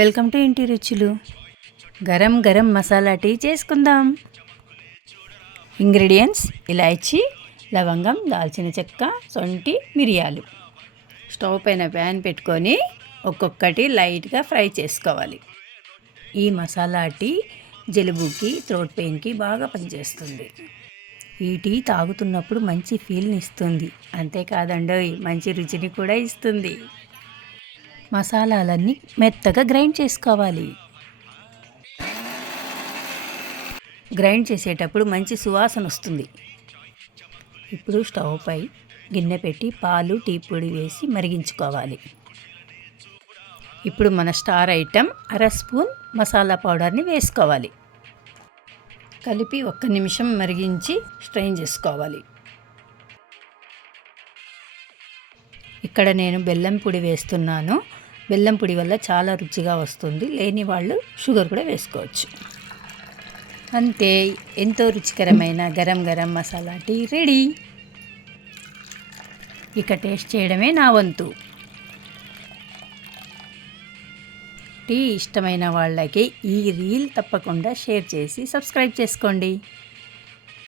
Welcome to ఇంటి రుచులు. Garam garam masala tea చేసుకుందాం. ఇంగ్రీడియంట్స్ ఇలాచి లవంగం దాల్చిన చెక్క సొంటి మిరియాలు. స్టవ్ పైన ప్యాన్ పెట్టుకొని ఒక్కొక్కటి లైట్గా ఫ్రై చేసుకోవాలి. ఈ మసాలా టీ జలుబుకి థ్రోట్ పెయిన్కి బాగా పనిచేస్తుంది. ఈ టీ తాగుతున్నప్పుడు మంచి ఫీల్ని ఇస్తుంది. అంతేకాదండోయ్ మంచి రుచిని కూడా ఇస్తుంది. మసాలాలన్నీ మెత్తగా గ్రైండ్ చేసుకోవాలి. గ్రైండ్ చేసేటప్పుడు మంచి సువాసన వస్తుంది. ఇప్పుడు స్టవ్ పై గిన్నె పెట్టి పాలు టీ పొడి వేసి మరిగించుకోవాలి. ఇప్పుడు మన స్టార్ ఐటెం అర స్పూన్ మసాలా పౌడర్ని వేసుకోవాలి. కలిపి ఒక్క నిమిషం మరిగించి స్ట్రెయిన్ చేసుకోవాలి. ఇక్కడ నేను బెల్లం పొడి వేస్తున్నాను. బెల్లం పొడి వల్ల చాలా రుచిగా వస్తుంది. లేని వాళ్ళు షుగర్ కూడా వేసుకోవచ్చు. అంతే ఎంతో రుచికరమైన గరం గరం మసాలా టీ రెడీ. ఇక టేస్ట్ చేయడమే నా వంతు. టీ ఇష్టమైన వాళ్ళకి ఈ రీల్ తప్పకుండా షేర్ చేసి సబ్స్క్రైబ్ చేసుకోండి.